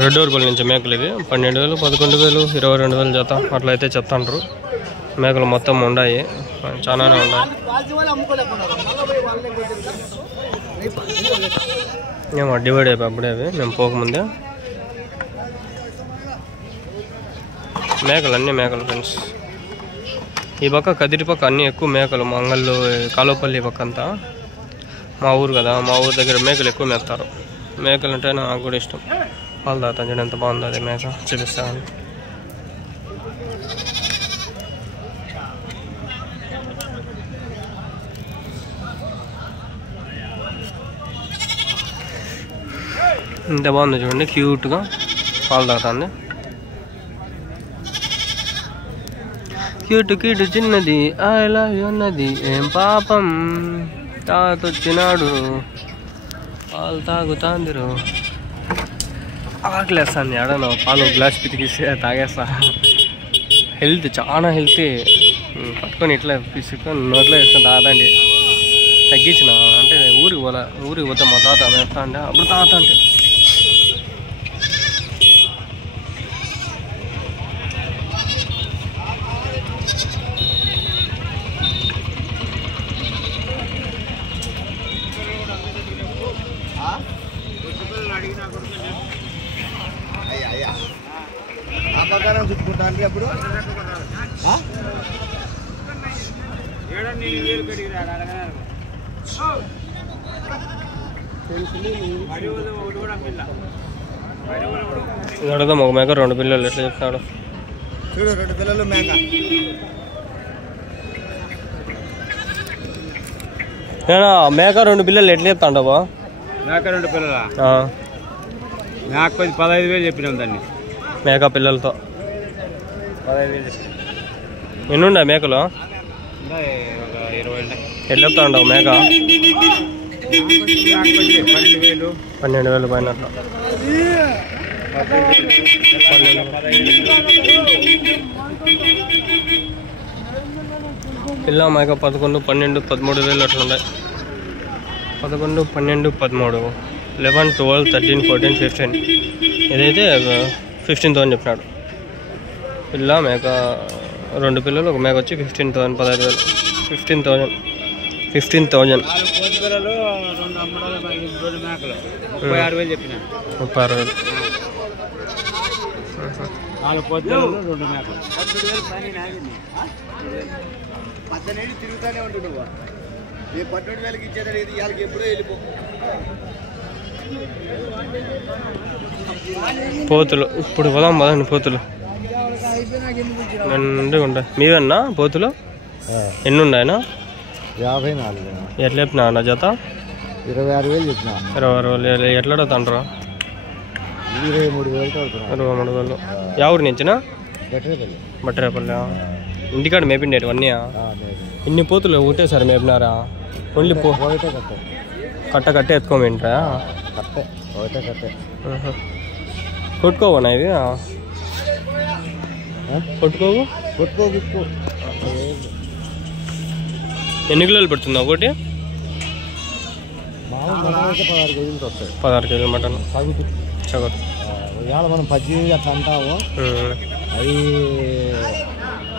రెడ్డూరుపల్లి నుంచి మేకలు ఇవి 12,000, 11,000, 22,000 జత అట్లా అయితే చెప్తాంటారు. మేకలు మొత్తం ఉన్నాయి, చాలానే ఉన్నాయి. ఏమో డివైడ్ అయిపోయి అప్పుడే అవి మేము పోకముందే. మేకలు అన్నీ మేకలు ఫ్రెండ్స్. ఈ పక్క కదిరి పక్క అన్నీ ఎక్కువ మేకలు. మంగళ్ళు, కాలువపల్లి పక్క అంతా మా ఊరు కదా, మా ఊరు దగ్గర మేకలు ఎక్కువ మేపుతారు. మేకలు అంటే నాకు కూడా ఇష్టం. పాలు తాగుతాను చూడండి ఎంత బాగుంది అది మేక, చూపిస్తాను. ఇంత బాగుంది చూడండి, క్యూట్గా పాలు తాగుతుంది. క్యూట్ క్యూట్ చిన్నది అలా ఉన్నది, ఏం పాపం తాతొచ్చినాడు పాలు తాగుతాందిరు. ఆకలేస్తాను ఎడను పాలు గ్లాస్ పితికిస్తే తాగేస్తా. హెల్త్ చాలా హెల్తీ. పట్టుకొని ఇట్లా పిసుకొని నోట్లో వేసుకొని తాగుతాండి. తగ్గించిన అంటే ఊరికి పోతే మా తాత వేస్తా అంటే అప్పుడు తాత అంటే చుట్టుకుంటా అప్పుడు అడుగుదాం. ఒక మేక 2 పిల్లలు ఎట్లా చెప్తాడు చూడు. 2 పిల్లలు మేక. మేక 2 పిల్లలు ఎట్లా చెప్తాండవా? మేక 2 పిల్లలా? నాకు 15,000 చెప్పినాం దాన్ని. మేక పిల్లలతో 15,000 ఎన్నుండే మేకలు? 20 ఎట్లా చెప్తా ఉండవు మేక? 12,000 పైన అట్లా. పిల్ల మేక 11, 12, 13,000 అట్లా ఉన్నాయి. 11, 12, 13, 11, 12, 13, 14, 15. ఇదైతే 15,000 చెప్పినాడు. పిల్ల మేక 2 పిల్లలు, ఒక మేక వచ్చి 15,000, 15,000, 15,000. 36,000 చెప్పిన. 36,000. 4 పొద్దులు 2 మేకలు. 18 తిరుగుతానే ఉంటుండవు. ఏ 18,000కి ఇచ్చేది వాళ్ళకి ఎప్పుడో వెళ్ళిపో. పోతులు ఇప్పుడు పోదాం పదండి. పోతులు నండి ఉంటాయి. మీవన్నా పోతులు? ఎన్ని ఉన్నాయనా? 54. ఎట్లా చెప్పినా నా జత? 26,000 చెప్పిన. 26,000 ఎట్లా అడుగుతాండ్రా? 23,000. ఎవరి నుంచినా? బట్టరేపల్లి. ఇంటికాడ మేపిండేటి అన్నీ. ఇన్ని పోతులు ఒకటేసారి మేపినారా? ఓన్లీ కట్ట కట్టే ఎత్తుకోమంటా? కొట్టుకోవనా ఇవి? కొట్టుకోవు. ఎన్ని కిలోలు పెడుతుందా ఒకటి? 16 కేజీలు మటన్ సగటు. ఇవాళ మనం 18 అట్లా అంటాము. అది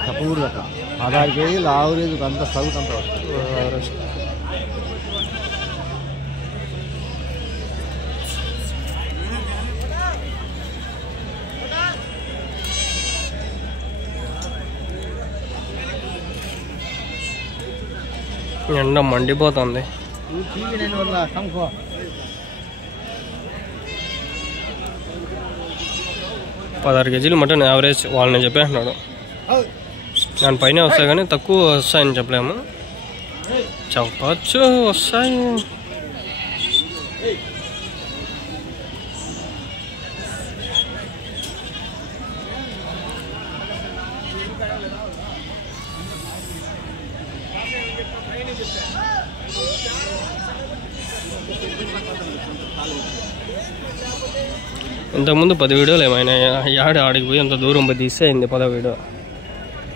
చెప్పకూడదు అట్లా. 16 కేజీలు ఆవరేజ్ అంత సగుటు అంత వస్తుంది. ఎండ మండిపోతుంది. 16 కేజీలు మటన్ యావరేజ్ వాళ్ళని చెప్పేస్తున్నాడు. దానిపైన వస్తాయి కానీ తక్కువ వస్తాయని చెప్పలేము. చెప్పచ్చు వస్తాయి. ఇంతకుముందు 10 వీడియోలు ఏమైనా ఆడికి పోయి అంత దూరం పోయి తీస్తే అయింది 10 వీడియో.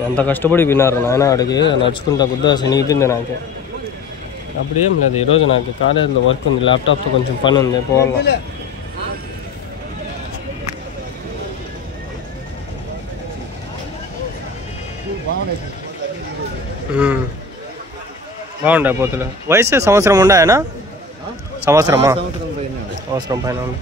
ఎంత కష్టపడి విన్నారు నాయన. ఆడికి నడుచుకుంటా గుద్ద శనిగిపోయింది నాకు. అప్పుడు ఏం లేదు. ఈరోజు నాకు కాలేజీలో వర్క్ ఉంది, ల్యాప్టాప్తో కొంచెం పని ఉంది, పోవాలి. బాగుంటాయి పోతులు. వయసు సంవత్సరం ఉండాయనా? సంవత్సరమా? సంవత్సరం పైన ఉంది.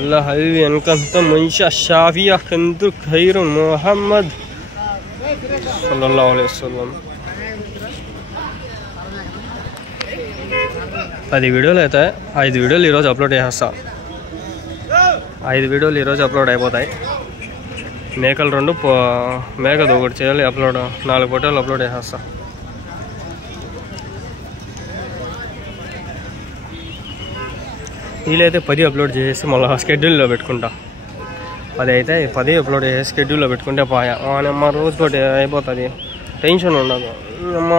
الله حبيبي ان كنت منشا الشافية كنت خير محمد صلى الله عليه وسلم. 10 వీడియోలు అయితే 5 వీడియోలు ఈరోజు అప్లోడ్ చేసేస్తా. 5 వీడియోలు ఈరోజు అప్లోడ్ అయిపోతాయి. మేకలు 2, మేకది ఒకటి చేయాలి అప్లోడ్. 4 ఫోటోలు అప్లోడ్ చేసేస్తా. వీలైతే 10 అప్లోడ్ చేసి మళ్ళీ షెడ్యూల్లో పెట్టుకుంటా. 10 అయితే 10 అప్లోడ్ చేసి షెడ్యూల్లో పెట్టుకుంటే పాయా అమ్మ రోజుకోటి అయిపోతుంది. టెన్షన్ ఉండదు. అమ్మ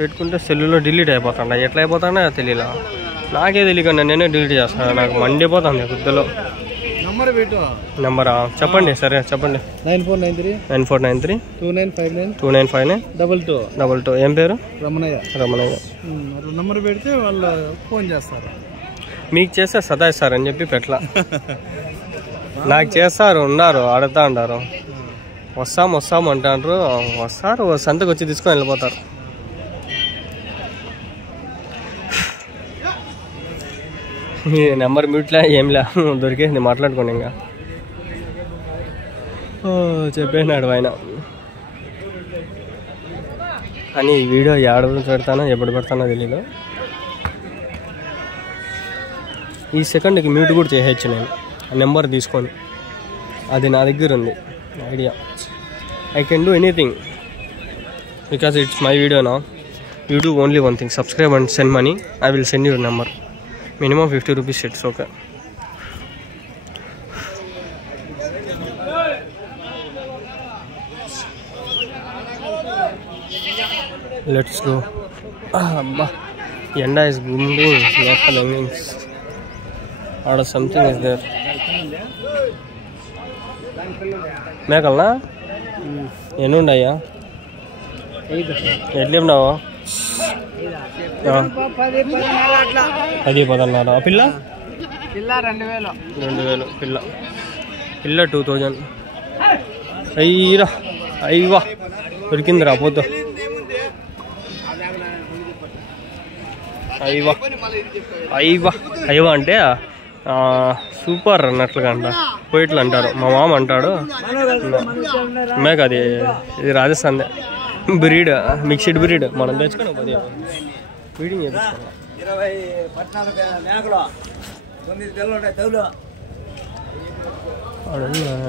పెట్టుకుంటే సెల్లులో డిలీట్ అయిపోతాండ. ఎట్లా అయిపోతాడో తెలియలా. నాకే తెలియకుండా నేనే డిలీట్ చేస్తాను. నాకు మండిపోతుంది గుద్దలో. నెంబరా చెప్పండి. సరే చెప్పండి. 9493 2959 22. ఏం పేరు? రమణయ్య. నెంబర్ పెడితే వాళ్ళు ఫోన్ చేస్తారు. మీకు చేస్తే సతాయిస్తారని చెప్పి పెట్ల. నాకు చేస్తారు, ఉన్నారు, అడుగుతా ఉంటారు. వస్తాం అంటారు. వస్తారు, సంతకు వచ్చి తీసుకొని వెళ్ళిపోతారు. ఈ నెంబర్ మ్యూట్లే ఏంలే దొరికేసింది. మాట్లాడుకోండి. ఇంకా చెప్పేసినాడు ఆయన. కానీ ఈ వీడియో ఎప్పుడు పెడతానో ఎప్పుడు పెడతానో తెలీదు. ఈ సెకండ్కి మ్యూట్ కూడా చేయొచ్చు నేను ఆ నెంబర్ తీసుకొని. అది నా దగ్గర ఉంది idea. I can do anything because it's my video నా. You do only one thing, subscribe and send money. I will send your number. Minimum 50 rupees it's okay. Let's go. అబ్బా ఎండా ఇస్ గుండింగ్ లోకల్ ఎంగింగ్స్. ఆడ something is there. మేకల్నా ఎన్ని ఉన్నాయా? ఎట్లేమినావా? 10-14. పిల్ల 2000. పిల్ల 2000. అయ్యిరా అయ్యవా దొరికిందిరా పోతు. అయ్యవా అంటే సూపర్ అన్నట్లుగా అంట పోయిట్లు అంటారు. మా మామ అంటాడు. మేక అది ఇది రాజస్థాన్దే బ్రీడ్, మిక్స్డ్ బ్రీడ్. మనం తెచ్చుకుని 10 ఫీడింగ్ చేయించుకున్నాం.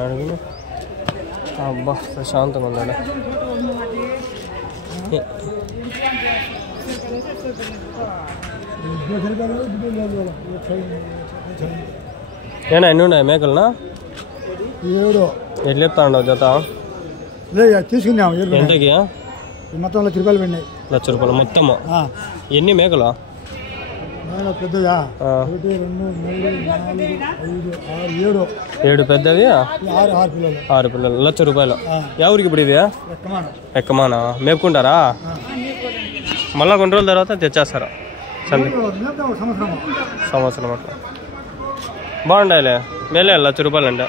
అడుగు. అబ్బా ప్రశాంతంగా ఉన్నాడు. ఏనా ఎన్ని ఉన్నాయి మేకలునా? 7. ఎట్లా చెప్తా ఉండవు జత? తీసుకున్నాం. ఎంతకి? మొత్తం 1,00,000 రూపాయలు పడినాయి. 1,00,000 రూపాయలు మొత్తము. ఎన్ని మేకలు? పెద్దదా 1 2 3 4 5 6 7 పెద్దవి. 6 పిల్లలు 1,00,000 రూపాయలు. ఎవరికి ఇప్పుడు ఇది? ఎక్కమానా మేపుకుంటారా? మళ్ళా కొన్ని రోజుల తర్వాత తెచ్చేస్తారా? సంవత్సరం అట్లా బాగుండాలి. మేలే 1,00,000 రూపాయలు అంటే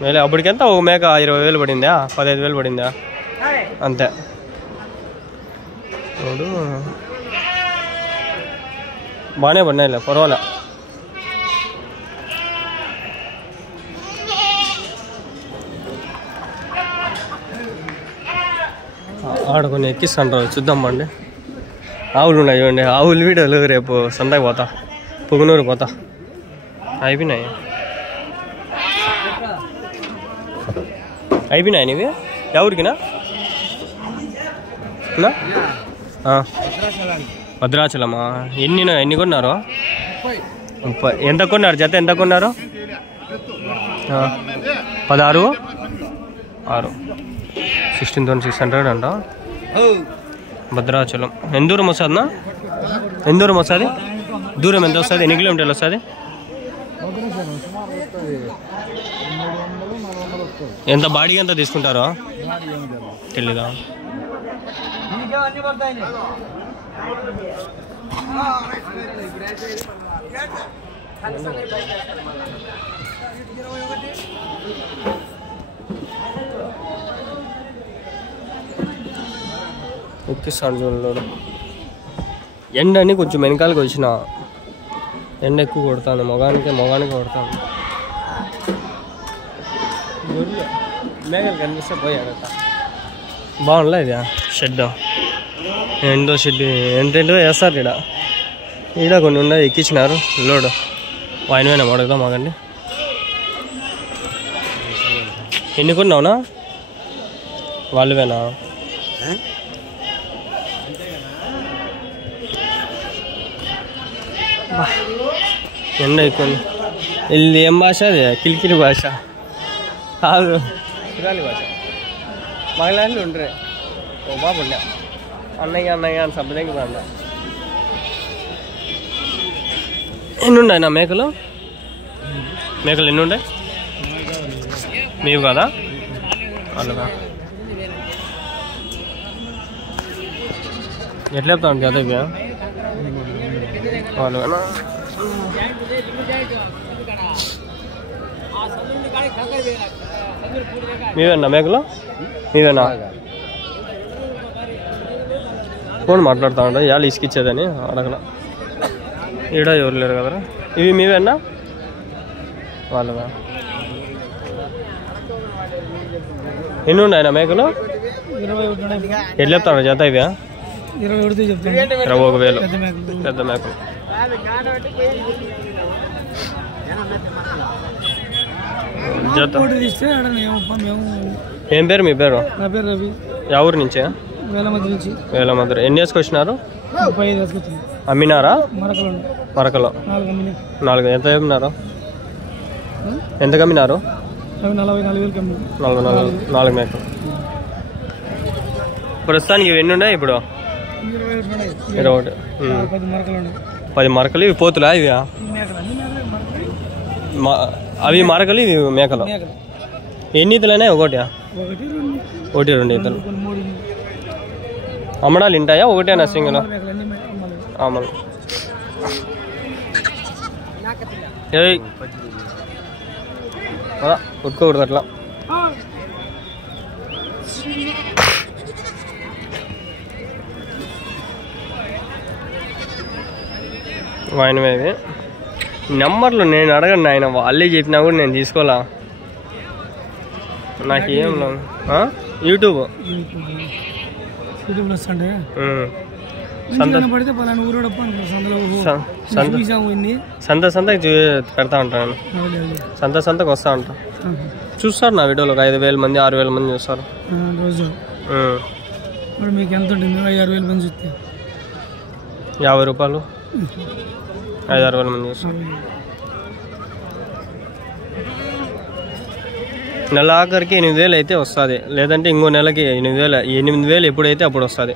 మేలే. అప్పటికెంత ఒక మేక 20,000 పడిందా? 15,000 పడిందా? అంతే. ఇప్పుడు బాగానే పడినాయిలే, పర్వాలే. ఆడ కొన్ని ఎక్కిస్తుంటారు, చూద్దాం బండి. ఆవులు ఉన్నాయి చూడండి. ఆవులు వీడియోలు రేపు సంతకి పోతా, పుంగనూరు పోతా. అయిపోయినాయి నీవి? ఎవరికినా? భద్రాచలమా? ఎన్ని కొన్నారు? 30. ఎంత కొన్నారు జత? ఎంత కొన్నారు? 16 16,600 అంట. భద్రాచలం ఎంత దూరం వస్తుందన్నా? ఎంత దూరం వస్తుంది? దూరం ఎంత వస్తుంది? ఎన్ని కిలోమీటర్లు వస్తుంది? ఎంత బాడీకి ఎంత తీసుకుంటారో తెలీదా? ఎక్కిస్తాడు చూడలేడు. ఎండ అని కొంచెం వెనకాలకి వచ్చిన ఎండ ఎక్కువ కొడతాను, మొగానికి కొడతాను. మేఘలు కనిపిస్తే పోయాడు. బాగుండలే ఇది షెడ్, ఎండో షెడ్ ఎంతేంటో వేస్తారు ఈడ కొన్ని ఉన్నాయి, ఎక్కించినారు లోడ్. వాయినవేనా అడుగుదాం మాకండి. ఎన్ని కొన్నావునా? వాళ్ళవేనా? ఎండ ఎక్కువ. ఇది ఏం భాష? అది కిలికిరి భాష కాదు, సురాలి భాష. మగలాంటి ఉండరే ఓ బాబు ఉండే అన్నయ్య అని సభ్యులకి బాగుండ. ఎన్ని ఉన్నాయి నా మేకలు ఎన్ని ఉన్నాయి? మీవు కదా వాళ్ళుగా. ఎట్లా చెప్తాను జత ఇవి వాళ్ళు మీవేనా మేకలు? మీవేనా? ఫోన్ మాట్లాడుతూ ఉంటా ఇవాళ ఇసుకిచ్చేదని అడగల. ఈడ ఎవరు లేరు కదరా. ఇవి మీవేనా? వాళ్ళుగా. ఎన్ని ఉన్నాయన్నా మేకలు? ఎట్లా చెప్తాను జత ఇవి? 21,000 పెద్ద మేకలు. జత ఏం పేరు మీ పేరు? ఎవరి నుంచే? వేలమద్రి. ఎన్ని వేసుకొచ్చినారు? అమ్మినారా? మరకలో 4. ఎంత అమ్మినారు? ఎంతకు అమ్మినారు? 4 మేకలు. ప్రస్తుతానికి ఎన్ని ఉన్నాయి ఇప్పుడు? 21. 10 మరకలు. ఇవి పోతులా? ఇవి అవి మరకలు, ఇవి మేకలు. ఎన్ని ఈతలైనా? 1, 2 ఈతలు. అమ్మడాలు ఉంటాయా? ఒకటేనా సింగిల్? అమ్మలు. ఉట్టుకోకూడదు అట్లా. వాయినవేవి నెంబర్లు నేను అడగండి, ఆయన వాళ్ళే చెప్పినా కూడా నేను తీసుకోవాలా. నాకేం యూట్యూబ్ సంతకి పెడతా ఉంటాను. సంతకు వస్తా ఉంటా. చూస్తారు నా వీడియోలో 5,000 మంది 6,000 మంది చూస్తారు రోజు. మీకు ఎంత ఉంటుంది? 5,000 మంది చూస్తే 50 రూపాయలు. 5,000 మంది చూస్తారు. నెల ఆఖరికి 8,000 అయితే వస్తుంది, లేదంటే ఇంకో నెలకి 8,000 ఎప్పుడైతే అప్పుడు వస్తుంది.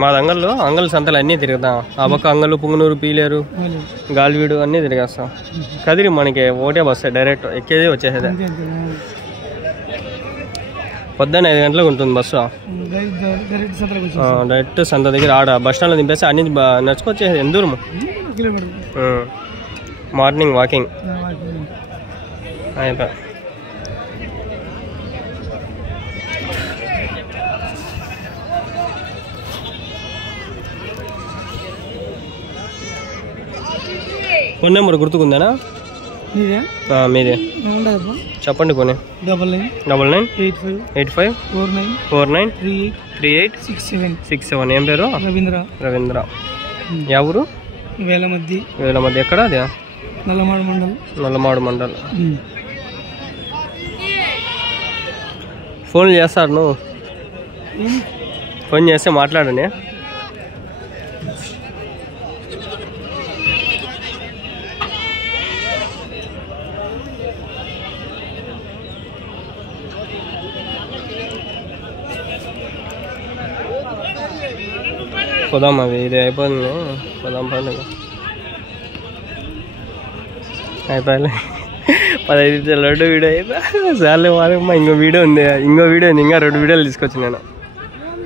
మా అంగళ్ళు సంతలు అన్నీ తిరుగుతాం. ఆ పక్క అంగళ్ళు, పుంగనూరు, పీలేరు, గాలివీడు అన్నీ తిరిగేస్తాం. కదిరి మనకి ఒకటే బస్సు, డైరెక్ట్ ఎక్కేది వచ్చేసేదే. పొద్దున్న 5 గంటలకు ఉంటుంది బస్సు. డైరెక్ట్ సంత దగ్గర ఆడ బస్ స్టాండ్లో దింపేసి అన్ని నడుచుకొచ్చేది. ఎంత దూరము? మార్నింగ్ వాకింగ్ అయిపోయా. ఫోన్ నెంబర్ గుర్తుకుందేనా మీదే? చెప్పండి. పోనీ 9985493867. ఏం పేరు? రవీంద్ర. ఎవరు? వేలమద్ది. ఎక్కడ అది? నల్లమాడు మండల్. ఫోన్ చేస్తారు నువ్వు? ఫోన్ చేస్తే మాట్లాడండి. పోదాం, అవి ఇది అయిపోయింది. పోదాం పండుగ అయిపోయాలి. 15 నిమిషాలు 2 వీడియో అయిపోయి చాలే. ఇంకో వీడియో ఉంది, ఇంకా 2 వీడియోలు తీసుకొచ్చి నేను.